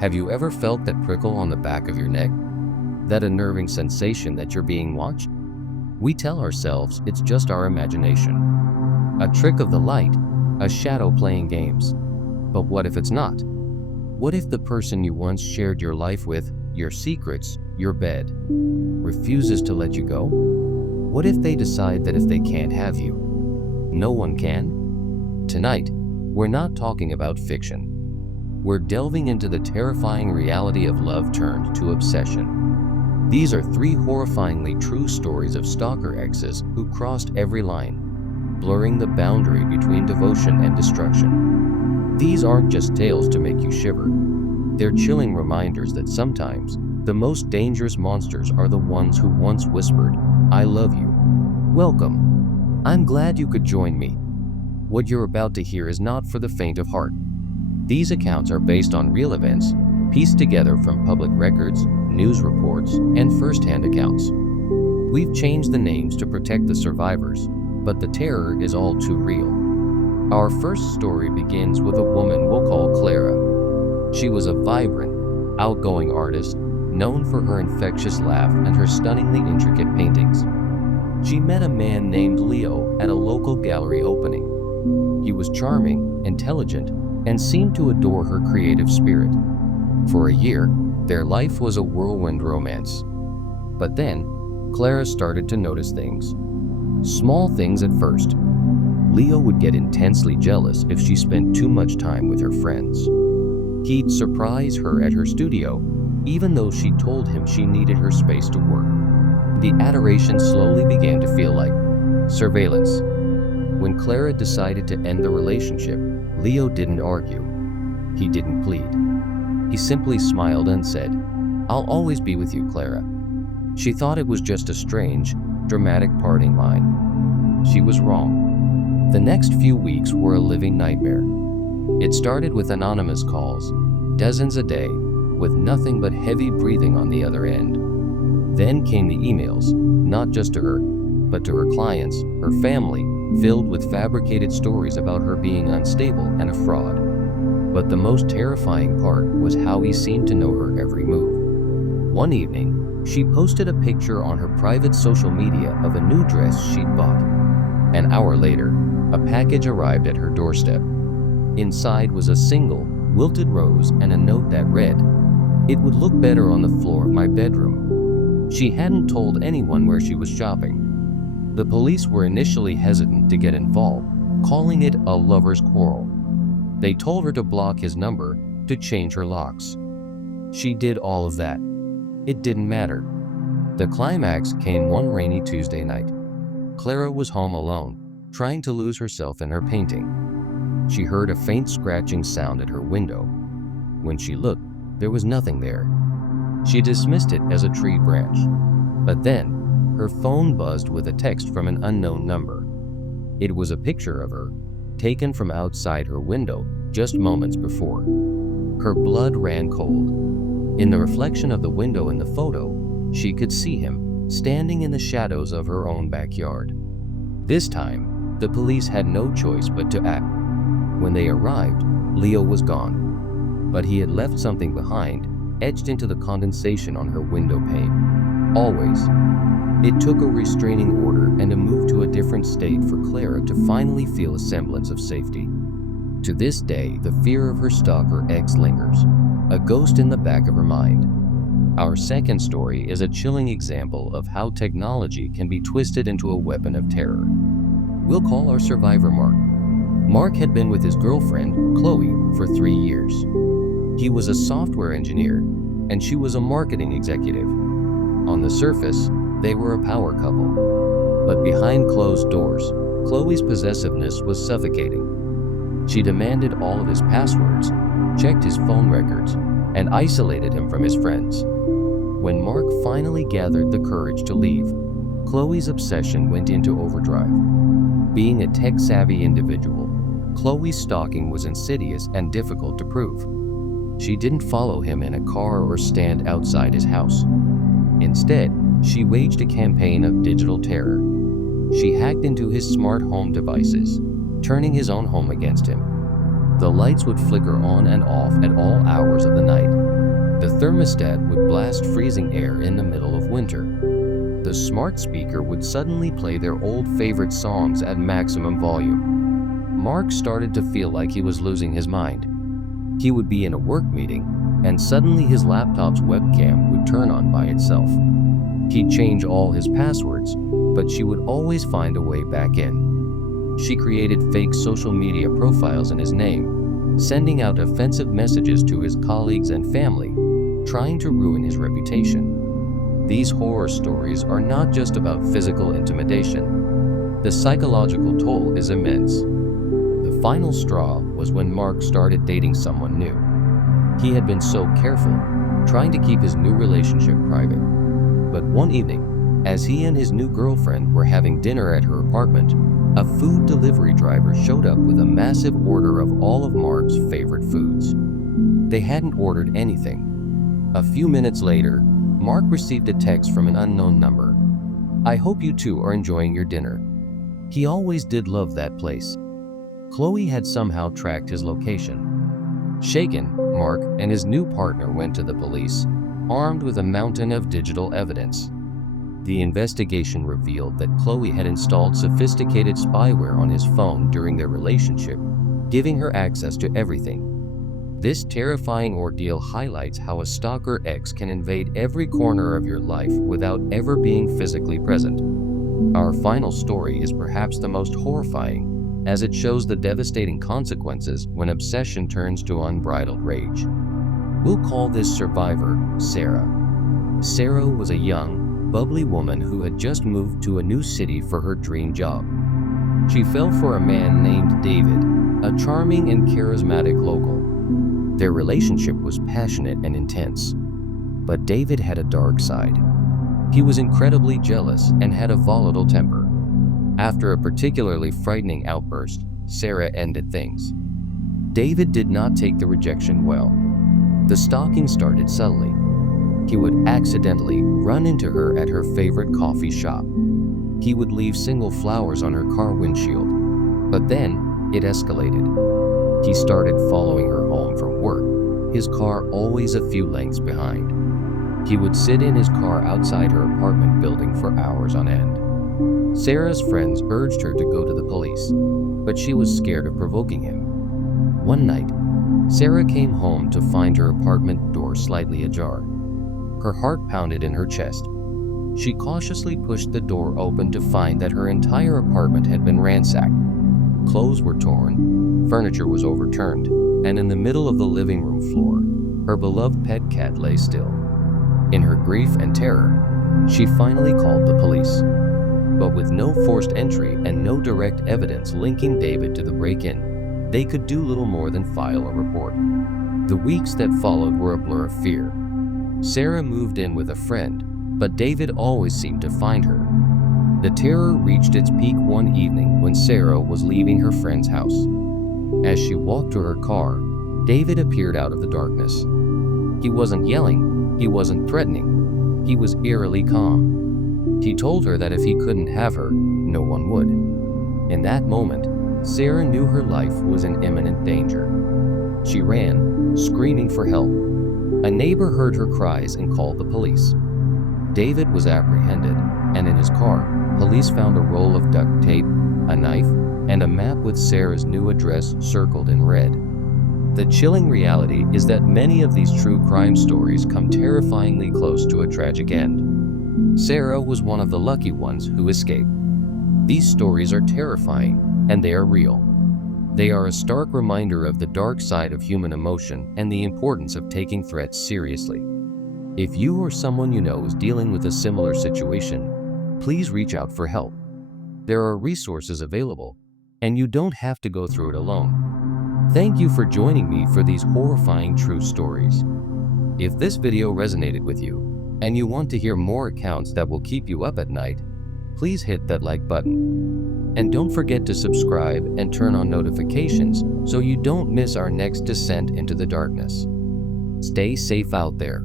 Have you ever felt that prickle on the back of your neck? That unnerving sensation that you're being watched? We tell ourselves it's just our imagination. A trick of the light, a shadow playing games. But what if it's not? What if the person you once shared your life with, your secrets, your bed, refuses to let you go? What if they decide that if they can't have you, no one can? Tonight, we're not talking about fiction. We're delving into the terrifying reality of love turned to obsession. These are 3 horrifyingly true stories of stalker exes who crossed every line, blurring the boundary between devotion and destruction. These aren't just tales to make you shiver. They're chilling reminders that sometimes the most dangerous monsters are the ones who once whispered, "I love you." Welcome. I'm glad you could join me. What you're about to hear is not for the faint of heart. These accounts are based on real events, pieced together from public records, news reports, and first-hand accounts. We've changed the names to protect the survivors, but the terror is all too real. Our first story begins with a woman we'll call Clara. She was a vibrant, outgoing artist, known for her infectious laugh and her stunningly intricate paintings. She met a man named Leo at a local gallery opening. He was charming, intelligent, and seemed to adore her creative spirit. For a year, their life was a whirlwind romance. But then, Clara started to notice things. Small things at first. Leo would get intensely jealous if she spent too much time with her friends. He'd surprise her at her studio, even though she told him she needed her space to work. The adoration slowly began to feel like surveillance. When Clara decided to end the relationship, Leo didn't argue. He didn't plead. He simply smiled and said, "I'll always be with you, Clara." She thought it was just a strange, dramatic parting line. She was wrong. The next few weeks were a living nightmare. It started with anonymous calls, dozens a day, with nothing but heavy breathing on the other end. Then came the emails, not just to her, but to her clients, her family, filled with fabricated stories about her being unstable and a fraud. But the most terrifying part was how he seemed to know her every move. One evening, she posted a picture on her private social media of a new dress she'd bought. An hour later, a package arrived at her doorstep. Inside was a single, wilted rose and a note that read, "It would look better on the floor of my bedroom." She hadn't told anyone where she was shopping. The police were initially hesitant to get involved, calling it a lover's quarrel. They told her to block his number, to change her locks. She did all of that. It didn't matter. The climax came one rainy Tuesday night. Clara was home alone, trying to lose herself in her painting. She heard a faint scratching sound at her window. When she looked, there was nothing there. She dismissed it as a tree branch. But then, her phone buzzed with a text from an unknown number. It was a picture of her, taken from outside her window just moments before. Her blood ran cold. In the reflection of the window in the photo, she could see him, standing in the shadows of her own backyard. This time, the police had no choice but to act. When they arrived, Leo was gone. But he had left something behind, etched into the condensation on her window pane. Always. It took a restraining order and a move to a different state for Clara to finally feel a semblance of safety. To this day, the fear of her stalker ex lingers, a ghost in the back of her mind. Our second story is a chilling example of how technology can be twisted into a weapon of terror. We'll call our survivor Mark. Mark had been with his girlfriend, Chloe, for 3 years. He was a software engineer, and she was a marketing executive. On the surface, they were a power couple. But behind closed doors, Chloe's possessiveness was suffocating. She demanded all of his passwords, checked his phone records, and isolated him from his friends. When Mark finally gathered the courage to leave, Chloe's obsession went into overdrive. Being a tech-savvy individual, Chloe's stalking was insidious and difficult to prove. She didn't follow him in a car or stand outside his house. Instead, she waged a campaign of digital terror. She hacked into his smart home devices, turning his own home against him. The lights would flicker on and off at all hours of the night, The thermostat would blast freezing air in the middle of winter. The smart speaker would suddenly play their old favorite songs at maximum volume. Mark started to feel like he was losing his mind. He would be in a work meeting, and suddenly his laptop's webcam would turn on by itself. He'd change all his passwords, but she would always find a way back in. She created fake social media profiles in his name, sending out offensive messages to his colleagues and family, trying to ruin his reputation. These horror stories are not just about physical intimidation. The psychological toll is immense. The final straw was when Mark started dating someone new. He had been so careful, trying to keep his new relationship private. But one evening, as he and his new girlfriend were having dinner at her apartment, a food delivery driver showed up with a massive order of all of Mark's favorite foods. They hadn't ordered anything. A few minutes later, Mark received a text from an unknown number. "I hope you two are enjoying your dinner." He always did love that place. Chloe had somehow tracked his location. Shaken, Mark and his new partner went to the police, armed with a mountain of digital evidence. The investigation revealed that Chloe had installed sophisticated spyware on his phone during their relationship, giving her access to everything. This terrifying ordeal highlights how a stalker ex can invade every corner of your life without ever being physically present. Our final story is perhaps the most horrifying, as it shows the devastating consequences when obsession turns to unbridled rage. We'll call this survivor Sarah. Sarah was a young, bubbly woman who had just moved to a new city for her dream job. She fell for a man named David, a charming and charismatic local. Their relationship was passionate and intense, but David had a dark side. He was incredibly jealous and had a volatile temper. After a particularly frightening outburst, Sarah ended things. David did not take the rejection well. The stalking started subtly. He would accidentally run into her at her favorite coffee shop. He would leave single flowers on her car windshield. But then it escalated. He started following her home from work, his car always a few lengths behind. He would sit in his car outside her apartment building for hours on end. Sarah's friends urged her to go to the police, but she was scared of provoking him. One night, Sarah came home to find her apartment door slightly ajar. Her heart pounded in her chest. She cautiously pushed the door open to find that her entire apartment had been ransacked. Clothes were torn, furniture was overturned, and in the middle of the living room floor, her beloved pet cat lay still. In her grief and terror, she finally called the police. But with no forced entry and no direct evidence linking David to the break-in, they could do little more than file a report. The weeks that followed were a blur of fear. Sarah moved in with a friend, but David always seemed to find her. The terror reached its peak one evening when Sarah was leaving her friend's house. As she walked to her car, David appeared out of the darkness. He wasn't yelling, he wasn't threatening, he was eerily calm. He told her that if he couldn't have her, no one would. In that moment, Sarah knew her life was in imminent danger. She ran, screaming for help. A neighbor heard her cries and called the police. David was apprehended, and in his car, police found a roll of duct tape, a knife, and a map with Sarah's new address circled in red. The chilling reality is that many of these true crime stories come terrifyingly close to a tragic end. Sarah was one of the lucky ones who escaped. These stories are terrifying, and they are real. They are a stark reminder of the dark side of human emotion and the importance of taking threats seriously. If you or someone you know is dealing with a similar situation, please reach out for help. There are resources available, and you don't have to go through it alone. Thank you for joining me for these horrifying true stories. If this video resonated with you, and you want to hear more accounts that will keep you up at night, please hit that like button. And don't forget to subscribe and turn on notifications so you don't miss our next descent into the darkness. Stay safe out there.